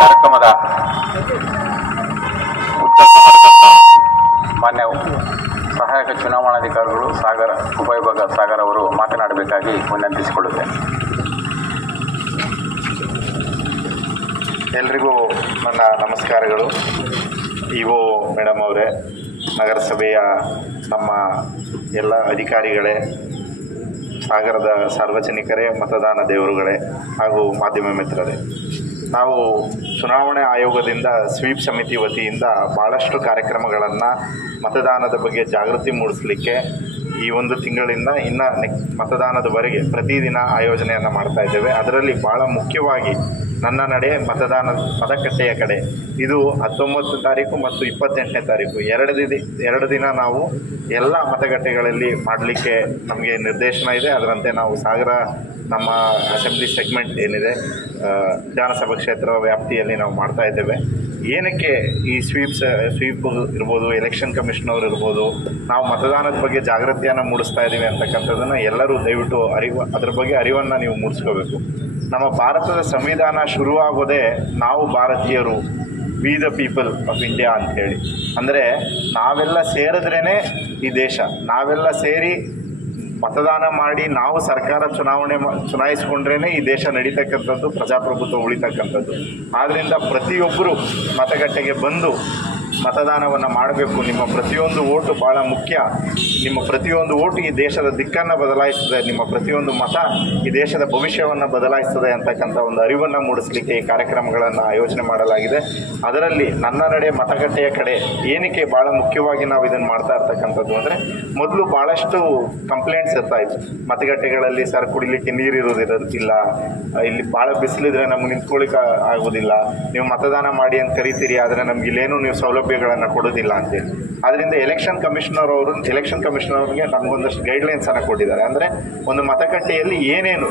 ಕಾರ್ಯಕ್ರಮದ ಮಾನ್ಯ ಸಹಾಯಕ ಚುನಾವಣಾಧಿಕಾರಿಗಳು ಸಾಗರ ಉಪವಿಭಾಗ ಸಾಗರ ಅವರು ಮಾತನಾಡಬೇಕಾಗಿ ವಿನಂತಿಸಿಕೊಳ್ಳುತ್ತೇನೆ. ಎಲ್ರಿಗೂ ನನ್ನ ನಮಸ್ಕಾರಗಳು. ಇಒ ಮೇಡಮ್ ಅವರೇ, ನಗರಸಭೆಯ ನಮ್ಮ ಎಲ್ಲ ಅಧಿಕಾರಿಗಳೇ, ಸಾಗರದ ಸಾರ್ವಜನಿಕರೇ, ಮತದಾನ ದೇವರುಗಳೇ ಹಾಗೂ ಮಾಧ್ಯಮ ಮಿತ್ರರೇ, ನಾವು ಚುನಾವಣೆ ಆಯೋಗದಿಂದ ಸ್ವೀಪ್ ಸಮಿತಿ ವತಿಯಿಂದ ಭಾಳಷ್ಟು ಕಾರ್ಯಕ್ರಮಗಳನ್ನು ಮತದಾನದ ಬಗ್ಗೆ ಜಾಗೃತಿ ಮೂಡಿಸಲಿಕ್ಕೆ ಈ ಒಂದು ತಿಂಗಳಿಂದ ಇನ್ನು ಮತದಾನದವರೆಗೆ ಪ್ರತಿದಿನ ಆಯೋಜನೆಯನ್ನು ಮಾಡ್ತಾ ಇದ್ದೇವೆ. ಅದರಲ್ಲಿ ಭಾಳ ಮುಖ್ಯವಾಗಿ ನನ್ನ ನಡೆ ಮತಗಟ್ಟೆಯ ಕಡೆ, ಇದು 19 ತಾರೀಕು ಮತ್ತು 28ನೇ ತಾರೀಕು ಎರಡು ದಿನ ನಾವು ಎಲ್ಲ ಮತಗಟ್ಟೆಗಳಲ್ಲಿ ಮಾಡಲಿಕ್ಕೆ ನಮಗೆ ನಿರ್ದೇಶನ ಇದೆ. ಅದರಂತೆ ನಾವು ಸಾಗರ ನಮ್ಮ ಅಸೆಂಬ್ಲಿ ಸೆಗ್ಮೆಂಟ್ ಏನಿದೆ ವಿಧಾನಸಭಾ ಕ್ಷೇತ್ರ ವ್ಯಾಪ್ತಿಯಲ್ಲಿ ನಾವು ಮಾಡ್ತಾ ಇದ್ದೇವೆ. ಏನಕ್ಕೆ ಈ ಸ್ವೀಪ್ ಇರ್ಬೋದು, ಎಲೆಕ್ಷನ್ ಕಮಿಷನರ್ ಇರ್ಬೋದು, ನಾವು ಮತದಾನದ ಬಗ್ಗೆ ಜಾಗೃತಿಯನ್ನು ಮೂಡಿಸ್ತಾ ಇದ್ದೀವಿ ಅಂತಕ್ಕಂಥದ್ದನ್ನು ಎಲ್ಲರೂ ದಯವಿಟ್ಟು ಅದ್ರ ಬಗ್ಗೆ ಅರಿವನ್ನು ನೀವು ಮೂಡಿಸ್ಕೋಬೇಕು. ನಮ್ಮ ಭಾರತದ ಸಂವಿಧಾನ ಶುರುವಾಗೋದೇ ನಾವು ಭಾರತೀಯರು, we the people of India ಅಂಥೇಳಿ. ಅಂದರೆ ನಾವೆಲ್ಲ ಸೇರಿದ್ರೇ ಈ ದೇಶ, ನಾವೆಲ್ಲ ಸೇರಿ ಮತದಾನ ಮಾಡಿ ನಾವು ಸರ್ಕಾರ ಚುನಾಯಿಸ್ಕೊಂಡ್ರೇ ಈ ದೇಶ ನಡೀತಕ್ಕಂಥದ್ದು, ಪ್ರಜಾಪ್ರಭುತ್ವ ಉಳಿತಕ್ಕಂಥದ್ದು. ಆದ್ದರಿಂದ ಪ್ರತಿಯೊಬ್ಬರು ಮತಗಟ್ಟೆಗೆ ಬಂದು ಮತದಾನವನ್ನು ಮಾಡಬೇಕು. ನಿಮ್ಮ ಪ್ರತಿಯೊಂದು ಓಟು ಭಾಳ ಮುಖ್ಯ. ನಿಮ್ಮ ಪ್ರತಿಯೊಂದು ಓಟು ಈ ದೇಶದ ದಿಕ್ಕನ್ನು ಬದಲಾಯಿಸ್ತದೆ, ನಿಮ್ಮ ಪ್ರತಿಯೊಂದು ಮತ ಈ ದೇಶದ ಭವಿಷ್ಯವನ್ನು ಬದಲಾಯಿಸ್ತದೆ ಅಂತಕ್ಕಂಥ ಒಂದು ಅರಿವನ್ನು ಮೂಡಿಸಲಿಕ್ಕೆ ಈ ಕಾರ್ಯಕ್ರಮಗಳನ್ನು ಆಯೋಜನೆ ಮಾಡಲಾಗಿದೆ. ಅದರಲ್ಲಿ ನನ್ನ ನಡೆ ಮತಗಟ್ಟೆಯ ಕಡೆ ಏನಕ್ಕೆ ಭಾಳ ಮುಖ್ಯವಾಗಿ ನಾವು ಇದನ್ನು ಮಾಡ್ತಾ ಇರ್ತಕ್ಕಂಥದ್ದು ಅಂದರೆ, ಮೊದಲು ಭಾಳಷ್ಟು ಕಂಪ್ಲೇಂಟ್ಸ್ ಇರ್ತಾಯಿತ್ತು ಮತಗಟ್ಟೆಗಳಲ್ಲಿ, ಸರ್ ಕುಡಿಲಿಕ್ಕೆ ನೀರು ಇರೋದಿಲ್ಲ, ಇಲ್ಲಿ ಭಾಳ ಬಿಸಿಲಿದ್ರೆ ನಮ್ಗೆ ನಿಂತ್ಕೊಳ್ಳಿಕ್ಕೆ ಆಗೋದಿಲ್ಲ, ನೀವು ಮತದಾನ ಮಾಡಿ ಅಂತ ಕರಿತೀರಿ, ಆದರೆ ನಮ್ಗೆ ಇಲ್ಲೇನು ನೀವು ಸೌಲಭ್ಯಗಳನ್ನು ಕೊಡೋದಿಲ್ಲ ಅಂತೇಳಿ. ಆದ್ದರಿಂದ ಎಲೆಕ್ಷನ್ ಕಮಿಷನರ್ಗೆ ನಮಗೊಂದಷ್ಟು ಗೈಡ್ಲೈನ್ಸನ್ನು ಕೊಟ್ಟಿದ್ದಾರೆ. ಅಂದರೆ ಒಂದು ಮತಗಟ್ಟೆಯಲ್ಲಿ ಏನೇನು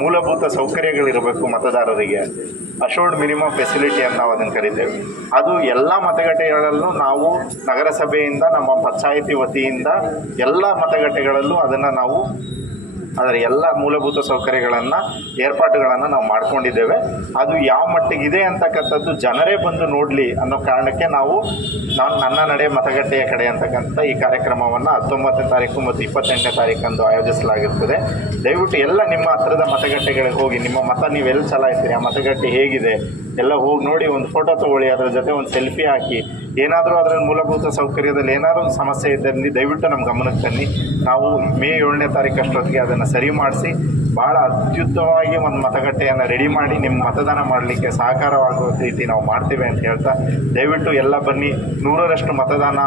ಮೂಲಭೂತ ಸೌಕರ್ಯಗಳಿರಬೇಕು ಮತದಾರರಿಗೆ, ಅಶೋರ್ಡ್ ಮಿನಿಮಮ್ ಫೆಸಿಲಿಟಿ ಅಂತ ನಾವು ಅದನ್ನು ಕರಿತೇವೆ. ಅದು ಎಲ್ಲ ಮತಗಟ್ಟೆಗಳಲ್ಲೂ ನಾವು ನಗರಸಭೆಯಿಂದ, ನಮ್ಮ ಪಂಚಾಯಿತಿ ವತಿಯಿಂದ ಎಲ್ಲ ಮತಗಟ್ಟೆಗಳಲ್ಲೂ ಅದನ್ನು ನಾವು ಅದರ ಎಲ್ಲ ಮೂಲಭೂತ ಸೌಕರ್ಯಗಳನ್ನು, ಏರ್ಪಾಟುಗಳನ್ನು ನಾವು ಮಾಡ್ಕೊಂಡಿದ್ದೇವೆ. ಅದು ಯಾವ ಮಟ್ಟಿಗಿದೆ ಅಂತಕ್ಕಂಥದ್ದು ಜನರೇ ಬಂದು ನೋಡಲಿ ಅನ್ನೋ ಕಾರಣಕ್ಕೆ ನಾನು ನನ್ನ ನಡೆ ಮತಗಟ್ಟೆಯ ಕಡೆ ಅಂತಕ್ಕಂಥ ಈ ಕಾರ್ಯಕ್ರಮವನ್ನು 19ನೇ ತಾರೀಕು ಮತ್ತು 28ನೇ ತಾರೀಕಂದು ಆಯೋಜಿಸಲಾಗಿರ್ತದೆ. ದಯವಿಟ್ಟು ಎಲ್ಲ ನಿಮ್ಮ ಹತ್ತಿರದ ಮತಗಟ್ಟೆಗಳಿಗೆ ಹೋಗಿ, ನಿಮ್ಮ ಮತ ನೀವೆಲ್ಲಿ ಚಲಾಯಿಸ್ತೀರಿ, ಆ ಮತಗಟ್ಟೆ ಹೇಗಿದೆ ಎಲ್ಲ ಹೋಗಿ ನೋಡಿ, ಒಂದು ಫೋಟೋ ತೊಗೊಳ್ಳಿ, ಅದರ ಜೊತೆ ಒಂದು ಸೆಲ್ಫಿ ಹಾಕಿ. ಏನಾದರೂ ಅದರ ಮೂಲಭೂತ ಸೌಕರ್ಯದಲ್ಲಿ ಏನಾದರೂ ಸಮಸ್ಯೆ ಇದ್ದಲ್ಲಿ ದಯವಿಟ್ಟು ನಮ್ಮ ಗಮನಕ್ಕೆ ತನ್ನಿ. ನಾವು ಮೇ 7ನೇ ತಾರೀಕು ಅಷ್ಟೊತ್ತಿಗೆ ಅದನ್ನು ಸರಿ ಮಾಡಿಸಿ ಭಾಳ ಅತ್ಯುತ್ತಮವಾಗಿ ಒಂದು ಮತಗಟ್ಟೆಯನ್ನು ರೆಡಿ ಮಾಡಿ ನಿಮ್ಮ ಮತದಾನ ಮಾಡಲಿಕ್ಕೆ ಸಹಕಾರವಾಗುವ ರೀತಿ ನಾವು ಮಾಡ್ತೀವಿ ಅಂತ ಹೇಳ್ತಾ, ದಯವಿಟ್ಟು ಎಲ್ಲ ಬನ್ನಿ. 100ರಷ್ಟು ಮತದಾನ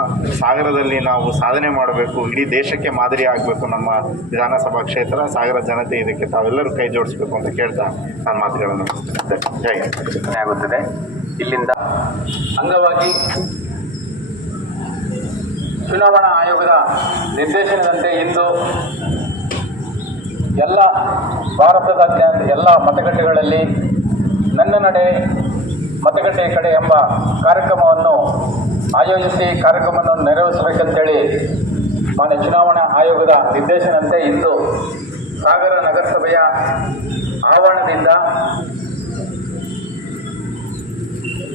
ಸಾಗರದಲ್ಲಿ ನಾವು ಸಾಧನೆ ಮಾಡಬೇಕು, ಇಡೀ ದೇಶಕ್ಕೆ ಮಾದರಿ ಆಗಬೇಕು ನಮ್ಮ ವಿಧಾನಸಭಾ ಕ್ಷೇತ್ರ. ಸಾಗರ ಜನತೆ ಇದಕ್ಕೆ ತಾವೆಲ್ಲರೂ ಕೈ ಜೋಡಿಸ್ಬೇಕು ಅಂತ ಕೇಳ್ತಾ ನಾನು ಮಾತುಗಳನ್ನು ಜೈ ಆಗುತ್ತದೆ. ಇಲ್ಲಿಂದ ಅಂಗವಾಗಿ ಚುನಾವಣಾ ಆಯೋಗದ ನಿರ್ದೇಶನದಂತೆ ಇಂದು ಎಲ್ಲ ಭಾರತದಾದ್ಯಂತ ಎಲ್ಲ ಮತಗಟ್ಟೆಗಳಲ್ಲಿ ನನ್ನ ನಡೆ ಮತಗಟ್ಟೆಯ ಕಡೆ ಎಂಬ ಕಾರ್ಯಕ್ರಮವನ್ನು ಆಯೋಜಿಸಿ ಕಾರ್ಯಕ್ರಮವನ್ನು ನೆರವೇರಿಸಬೇಕಂತೇಳಿ ಮಾನ್ಯ ಚುನಾವಣಾ ಆಯೋಗದ ನಿರ್ದೇಶನದಂತೆ ಇಂದು ಸಾಗರ ನಗರಸಭೆಯ ಆವರಣದಿಂದ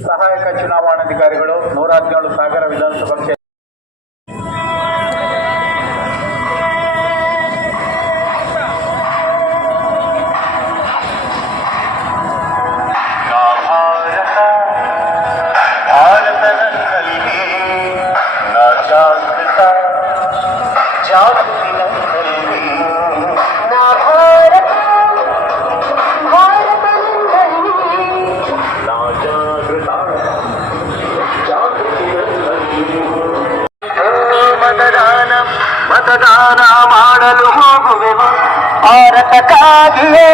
ಸಹಾಯಕ ಚುನಾವಣಾಧಿಕಾರಿಗಳು 117 ಸಾಗರ ವಿಧಾನಸಭಾ ಕ್ಷೇತ್ರ ಮತದಾನ ಮಾಡಲು ಹೋಗುವೆವು ಭಾರತಕ್ಕಾಗಿಯೇ.